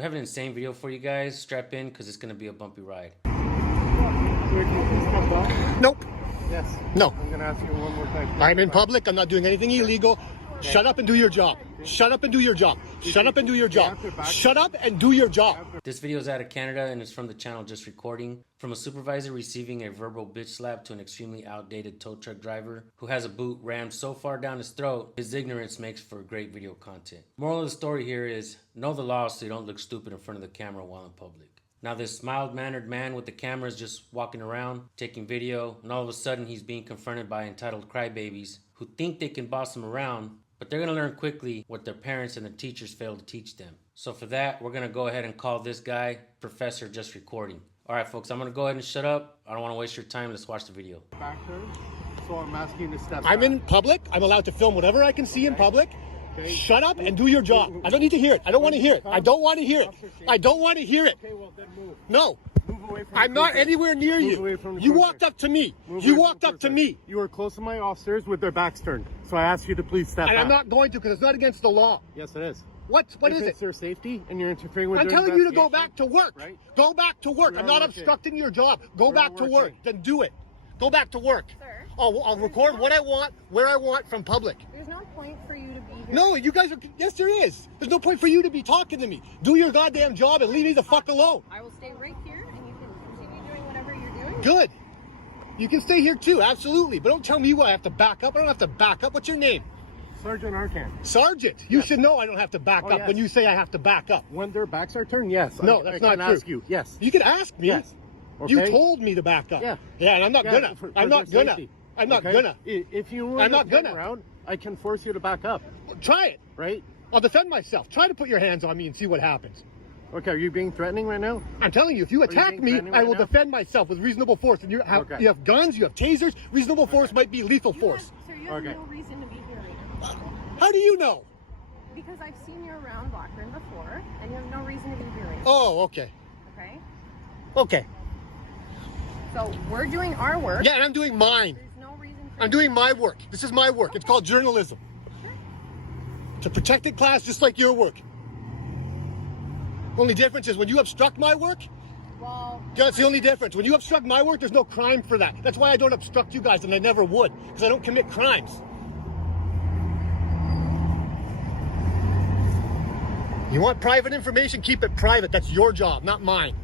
We have an insane video for you guys. Strap in because it's going to be a bumpy ride. Nope. Yes. No. I'm going to ask you one more time. I'm in public. I'm not doing anything illegal. Okay. Shut up and do your job. Shut up and do your job. Shut up and do your job. Shut up and do your job. This video is out of Canada and it's from the channel Just Recording. From a supervisor receiving a verbal bitch slap to an extremely outdated tow truck driver who has a boot rammed so far down his throat, his ignorance makes for great video content. Moral of the story here is, know the law so you don't look stupid in front of the camera while in public. Now this mild-mannered man with the camera is just walking around, taking video, and all of a sudden he's being confronted by entitled crybabies who think they can boss him around, but they're going to learn quickly what their parents and their teachers failed to teach them. So for that, we're going to go ahead and call this guy Professor Just Recording. Alright folks, I'm going to go ahead and shut up. I don't want to waste your time. Let's watch the video. Back turn, so I'm asking you to step I'm back. in public. I'm allowed to film whatever I can see in public. Okay. Shut up and do your job. I don't need to hear it. I don't want to hear it. I don't want to hear it. I don't want to hear it. Okay, well then move. No. Move away from I'm not anywhere near you. You walked up to me. You walked up to me. You were close to my officers with their backs turned. So I asked you to please step back. And I'm not going to because it's not against the law. Yes, it is. What is If it? it's their safety and you're interfering with I'm their telling you to go investigation, back to work. right? Go back to work. We're I'm not not working. obstructing your job. Go We're back not to work. working. Then do it. Go back to work. Sir, I'll record what I want, where I want from public. there's no point for you to be here. No, you guys are, yes there is. There's no point for you to be talking to me. Do your goddamn job and leave me the fuck alone. I will stay right here and you can continue doing whatever you're doing. Good. You can stay here too, absolutely. But don't tell me I have to back up. I don't have to back up. What's your name? Sergeant Arcan. Sergeant. You should know I don't have to back up yes. when you say I have to back up. When their backs are turned, yes. No, I that's not can true. ask you. Yes. You can ask me. Yes. Okay. You told me to back up. Yeah. Yeah, and I'm not gonna. for I'm not their gonna. safety. I'm not Okay? gonna. If you want I'm not to turn gonna. around, I can force you to back up, Try it. right? I'll defend myself. Try to put your hands on me and see what happens. Okay, are you being threatening right now? I'm telling you, if you attack being me, threatening I right will now? defend myself with reasonable force. And you have, Okay. you have guns, you have tasers. Reasonable force might be lethal force. Sir, you have Okay. no reason to be here right now. How do you know? Because I've seen you around Doctrine before and you have no reason to be here right now. Oh, okay. Okay? Okay. So we're doing our work. Yeah, and I'm doing mine. There's no reason for I'm doing my work. This is my work. It's called journalism. It's a protected class just like your work. Only difference is when you obstruct my work, Well, that's the only difference. When you obstruct my work, there's no crime for that. That's why I don't obstruct you guys, and I never would, because I don't commit crimes. You want private information? Keep it private. That's your job, not mine.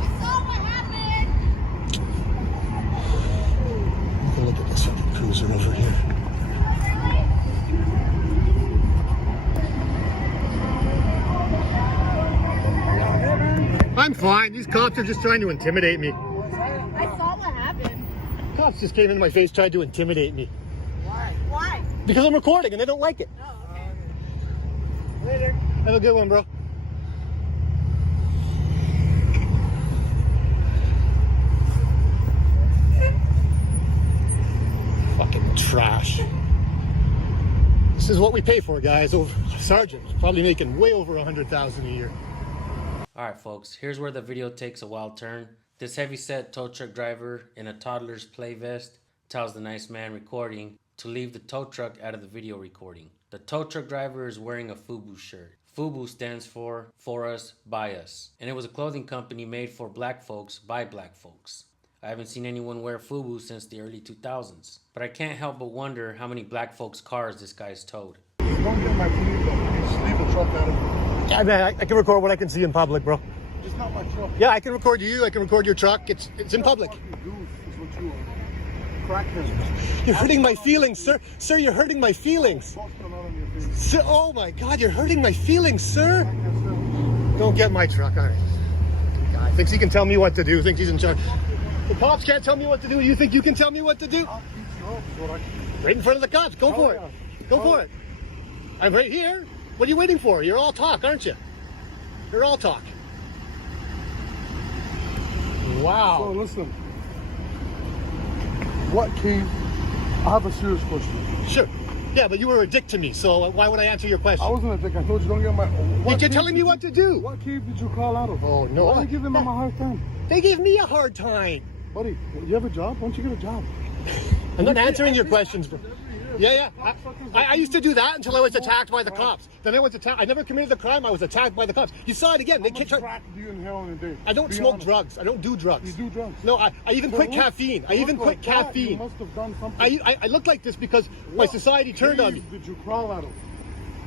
I saw what happened. Look at this fucking cruiser over here. I'm fine. These cops are just trying to intimidate me. I saw what happened. Cops just came in my face, tried to intimidate me. Why? Because I'm recording and they don't like it. Oh, okay. Later. Have a good one, bro. Fucking trash. This is what we pay for, guys. Sergeant, probably making way over 100,000 a year. Alright folks, here's where the video takes a wild turn. This heavy-set tow truck driver in a toddler's play vest tells the nice man recording to leave the tow truck out of the video recording. The tow truck driver is wearing a FUBU shirt. FUBU stands for us, by us. And it was a clothing company made for black folks by black folks. I haven't seen anyone wear FUBU since the early 2000s. But I can't help but wonder how many black folks' cars this guy's towed. Don't get my food, though. Just leave the truck out of here. Yeah, man, I can record what I can see in public, bro. It's not my truck. Yeah, I can record you. I can record your truck. It's in public. Fucking goose is what you are. Crackhead. You're hurting my feelings, sir. Sir, you're hurting my feelings. Both come out on your face. Sir, oh my God, you're hurting my feelings, sir. Crackhead, Don't get my truck. All right. Guy thinks he can tell me what to do. Thinks he's in charge. The cops can't tell me what to do. You think you can tell me what to do? I'll beat you up is what I can. Right in front of the cops. Go for it. Go for it. I'm right here. What are you waiting for? You're all talk, aren't you? You're all talk. So Wow. listen. What came? I have a serious question. Sure. Yeah, but you were a dick to me, so why would I answer your question? I wasn't a dick. I told you don't get my. But you're telling me what to do. What cave did you crawl out of? Oh, no. Why are you giving them a hard time? They gave me a hard time. Buddy, you have a job? Why don't you get a job? I'm not answering your questions, bro. Yeah. I used to do that until I was attacked by the cops. Then I was attacked. I never committed the crime. I was attacked by the cops. You saw it again. How much crack do you inhale in a day? I don't smoke drugs. I don't do drugs. You do drugs? No, I even quit caffeine. I even quit caffeine. You must have done something. I look like this because my society turned on me. Did you crawl out of?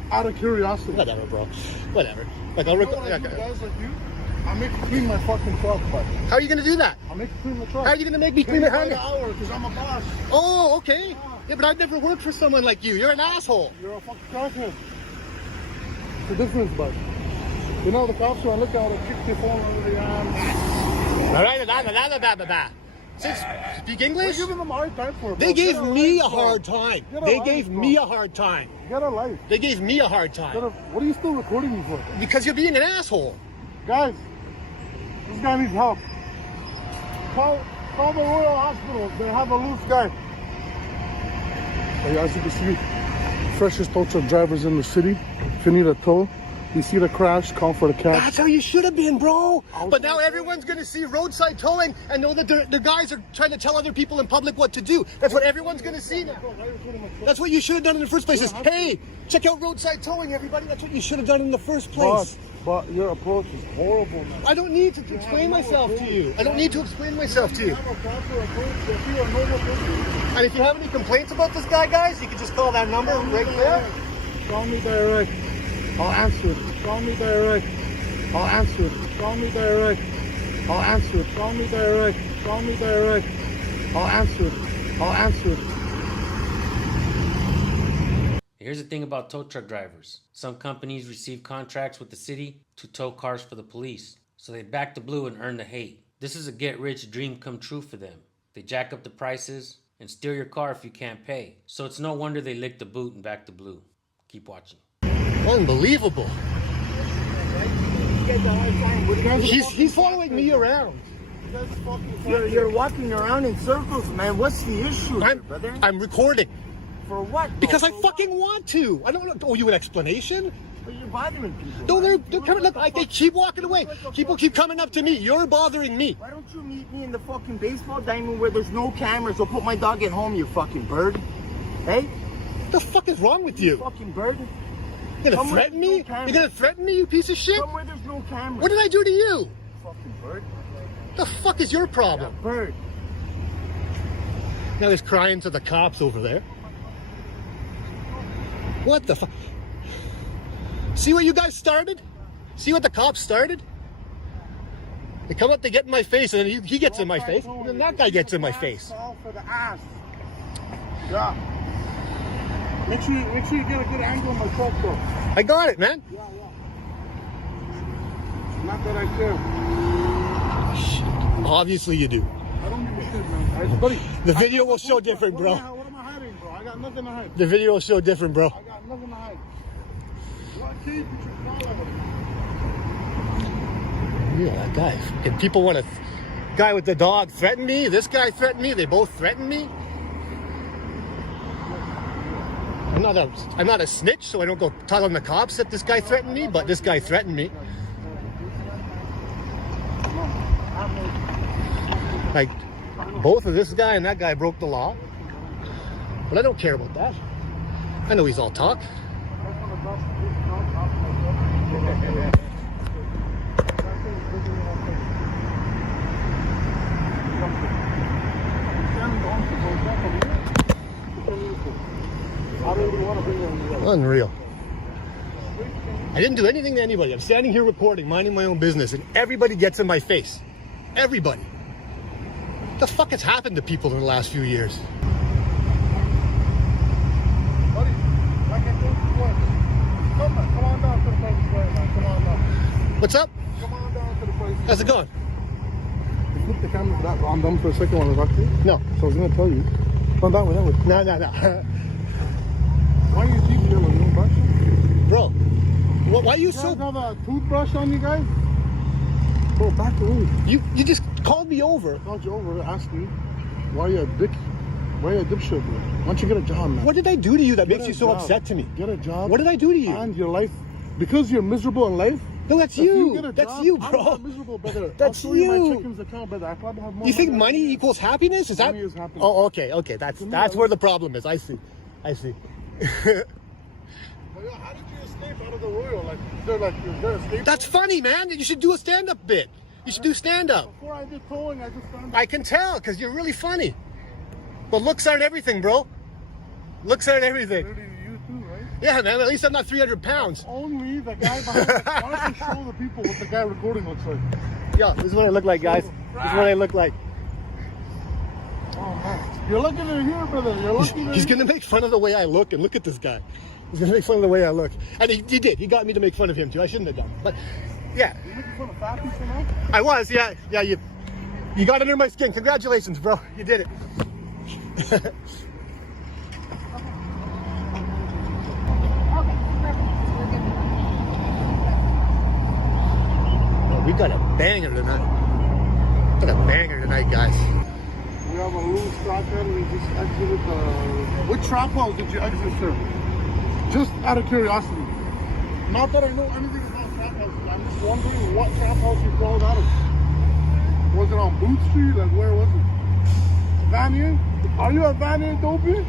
Out of curiosity. Whatever, bro. Whatever. Like I'll You know what I do, guys like you? I make you clean my fucking truck, but How are you gonna do that? I make you clean the truck. How are you gonna make me clean it? an hour because I'm a boss. Oh, okay. Yeah, but I've never worked for someone like you. You're an asshole. You're a fucking crackhead. It's the difference, bud. You know the cops when I look at it, kick your phone over the arm. All right, speak English? You're giving them a hard time for it. They gave me a hard time. They gave me a hard time. Get a life. They gave me a hard time. What are you still recording me for? Because you're being an asshole. Guys, this guy needs help. Call the Royal Hospital. They have a loose guy. As you can see, freshest tow truck drivers in the city. If you need a tow, you see the crash, call for the cab. That's how you should have been, bro. But now everyone's going to see roadside towing and know that the guys are trying to tell other people in public what to do. That's what everyone's going to see now. That's what you should have done in the first place is, hey, check out roadside towing, everybody. That's what you should have done in the first place. But your approach is horrible, man. I don't need to explain myself to you. I don't need to explain myself to you. And if you have any complaints about this guy, guys, you can just call that number right there. Call me direct. I'll answer it. Call me direct. I'll answer it. Call me direct. I'll answer it. Call me direct. Call me direct. I'll answer it. I'll answer it. Here's the thing about tow truck drivers. Some companies receive contracts with the city to tow cars for the police. So they back the blue and earn the hate. This is a get-rich dream come true for them. They jack up the prices and steal your car if you can't pay. So it's no wonder they lick the boot and back the blue. Keep watching. Unbelievable. He's following me around. You're walking around in circles, man. What's the issue, brother? I'm recording. For what? Because I fucking want to. I don't owe you an explanation. But you're bothering people. No, they're coming. Look, like they keep walking away. People keep coming up to me. You're bothering me. Why don't you meet me in the fucking baseball diamond where there's no cameras? I'll put my dog at home, you fucking bird. Hey? What the fuck is wrong with you? Fucking bird. You're gonna threaten me? You're gonna threaten me, you piece of shit? Somewhere there's no cameras. What did I do to you? Fucking bird. The fuck is your problem? Yeah, bird. Now he's crying to the cops over there. What the fuck? See what you guys started? See what the cops started? They come up, they get in my face, and then he gets in my face, and then that guy gets in my face. For the ass. Yeah. Make sure you get a good angle on my truck, though. I got it, man. Yeah. Not that I care. Shit. Obviously you do. I don't give a shit, man. Buddy, The video will show different, bro. What am I hiding, bro? I got nothing to hide. The video will show different, bro. I got nothing to hide. What kid you should call it? Yeah, that guy. And people want to. Guy with the dog threaten me. This guy threatened me. They both threatened me. I'm not a snitch, so I don't go telling the cops that this guy threatened me. But this guy threatened me. Like, both of this guy and that guy broke the law. But I don't care about that. I know he's all talk. Unreal. I didn't do anything to anybody. I'm standing here recording, minding my own business, and everybody gets in my face. Everybody. What the fuck has happened to people in the last few years? Buddy, like I told you once, come on down to the place right now. Come on down. What's up? Come on down to the place. How's it going? You flip the camera that on them for a second when I was talking. No. So I was gonna tell you. Come down with that way. No. Why are you teeth yellow? You don't brush? Bro, why are you You so... guys have a toothbrush on you guys? Bro, back away. You just called me over. I called you over, asked me, why you a dick? Why you a dipshit, bro? Why don't you get a job, man? What did I do to you that Get makes a you so job. upset to me? Get a job. What did I do to you? And your life, because you're miserable in life. No, that's If you. get a That's job, you, I'm bro. not miserable, brother. That's I'll show you. you. My chickens account, brother. I probably have more. You think than money you. equals happiness? Is that? Money is happiness. Oh, okay. That's me, where the problem is. I see. I see. But yeah, how did you escape out of the Royal? Like, is there escape? That's funny, man. You should do a stand-up bit. You should do stand-up. Before I did towing, I just found. I can tell, because you're really funny. But looks aren't everything, bro. Looks aren't everything. Really, you too, right? Yeah, man. At least I'm not 300 pounds. Only the guy behind. Why don't you show the people what the guy recording looks like? Yeah, this is what I look like, guys. This is what I look like. Oh man, you're looking at here, brother. You're looking. He's gonna make fun of the way I look, and look at this guy. He's gonna make fun of the way I look, and he did. He got me to make fun of him too. I shouldn't have done, but yeah. You making fun of fat people now? I was, yeah. You got under my skin. Congratulations, bro. You did it. Okay, perfect. We're good. Oh, we got a banger tonight. Got a banger tonight, guys. We have a loose shotgun. We just exited the. Which trap house did you exit, sir? Just out of curiosity. Not that I know anything about trap houses. I'm just wondering what trap house you crawled out of. Was it on Booth Street? Like, where was it? Vanier? Are you a Vanier dopey?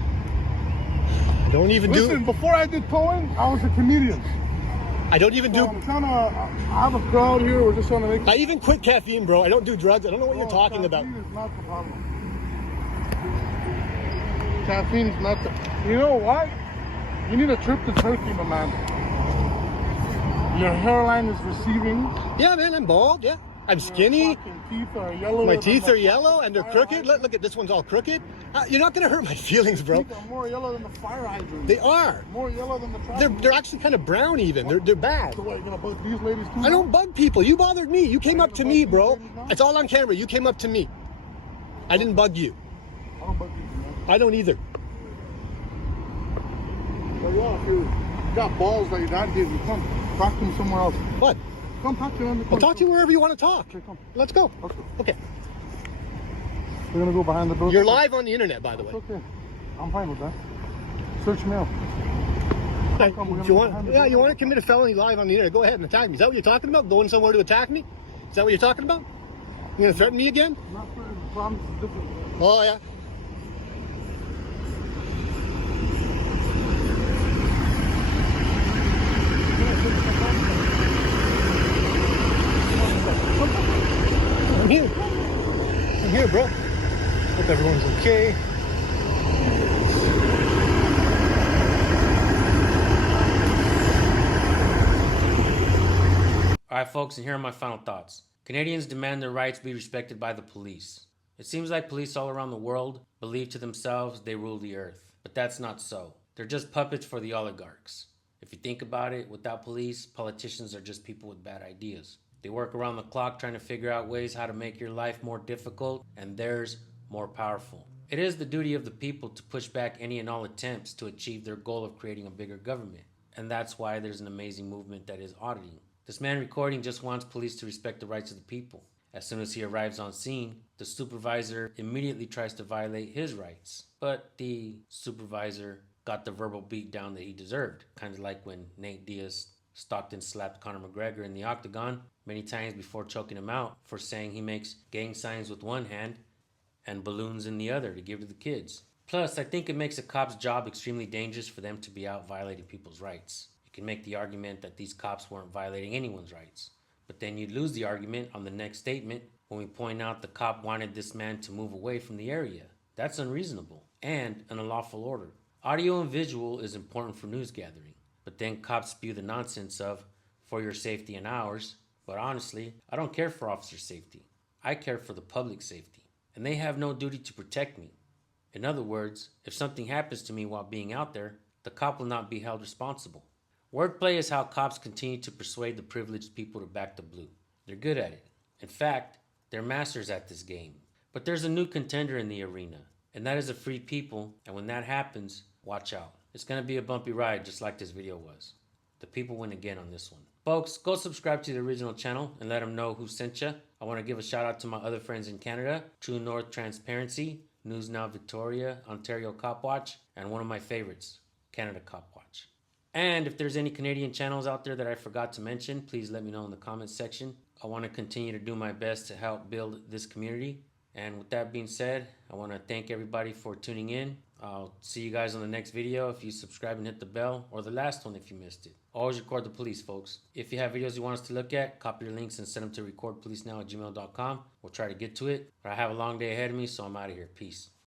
I don't even Listen, before I did towing, I was a comedian. I don't even So do. I'm trying to have a crowd here. We're just trying to make. I even quit caffeine, bro. I don't do drugs. I don't know what you're talking about. Caffeine is not the problem. Caffeine is not the. You know what? You need a trip to Turkey, my man. Your hairline is receding. Yeah, man. I'm bald. Yeah, I'm skinny. Your fucking teeth are yellow. My teeth are yellow and they're crooked. Look at this one's all crooked. You're not gonna hurt my feelings, bro. Teeth are more yellow than the fire hydrant. They are. More yellow than the traffic. They're actually kind of brown even. They're bad. So what, you're gonna bug these ladies too? I don't bug people. You bothered me. You came up to me, bro. It's all on camera. You came up to me. I didn't bug you. I don't bug you, man. I don't either. But yeah, if you got balls that your dad gave you, come talk to him somewhere else. What? Come talk to him. I'll talk to you wherever you want to talk. Okay, come. Let's go. Okay. Okay. We're gonna go behind the building. You're live on the internet, by the way. It's okay. I'm fine with that. Search me out. Hey, Come, we're if gonna you go want, behind the yeah, you building. want to commit a felony live on the internet? Go ahead and attack me. Is that what you're talking about? Going somewhere to attack me? Is that what you're talking about? You gonna threaten me again? Not for the problems is different. Oh yeah. I'm here. I'm here, bro. Hope everyone's okay. Alright, folks, and here are my final thoughts. Canadians demand their rights be respected by the police. It seems like police all around the world believe to themselves they rule the earth, but that's not so. They're just puppets for the oligarchs. If you think about it, without police, politicians are just people with bad ideas. They work around the clock trying to figure out ways how to make your life more difficult and theirs more powerful. It is the duty of the people to push back any and all attempts to achieve their goal of creating a bigger government. And that's why there's an amazing movement that is auditing. This man recording just wants police to respect the rights of the people. As soon as he arrives on scene, the supervisor immediately tries to violate his rights. But the supervisor got the verbal beat down that he deserved. Kind of like when Nate Diaz stalked and slapped Conor McGregor in the octagon many times before choking him out for saying he makes gang signs with one hand and balloons in the other to give to the kids. Plus, I think it makes a cop's job extremely dangerous for them to be out violating people's rights. You can make the argument that these cops weren't violating anyone's rights, but then you'd lose the argument on the next statement when we point out the cop wanted this man to move away from the area. That's unreasonable and an unlawful order. Audio and visual is important for news gathering, but then cops spew the nonsense of, for your safety and ours. But honestly, I don't care for officer safety. I care for the public safety, and they have no duty to protect me. In other words, if something happens to me while being out there, the cop will not be held responsible. Wordplay is how cops continue to persuade the privileged people to back the blue. They're good at it. In fact, they're masters at this game. But there's a new contender in the arena, and that is a free people, and when that happens, watch out. It's going to be a bumpy ride just like this video was. The people win again on this one. Folks, go subscribe to the original channel and let them know who sent you. I want to give a shout out to my other friends in Canada, True North Transparency, News Now Victoria, Ontario Cop Watch, and one of my favorites, Canada Cop Watch. And if there's any Canadian channels out there that I forgot to mention, please let me know in the comments section. I want to continue to do my best to help build this community. And with that being said, I want to thank everybody for tuning in. I'll see you guys on the next video if you subscribe and hit the bell, or the last one if you missed it. Always record the police, folks. If you have videos you want us to look at, copy your links and send them to recordpolicenow@gmail.com. We'll try to get to it. But I have a long day ahead of me, so I'm out of here. Peace.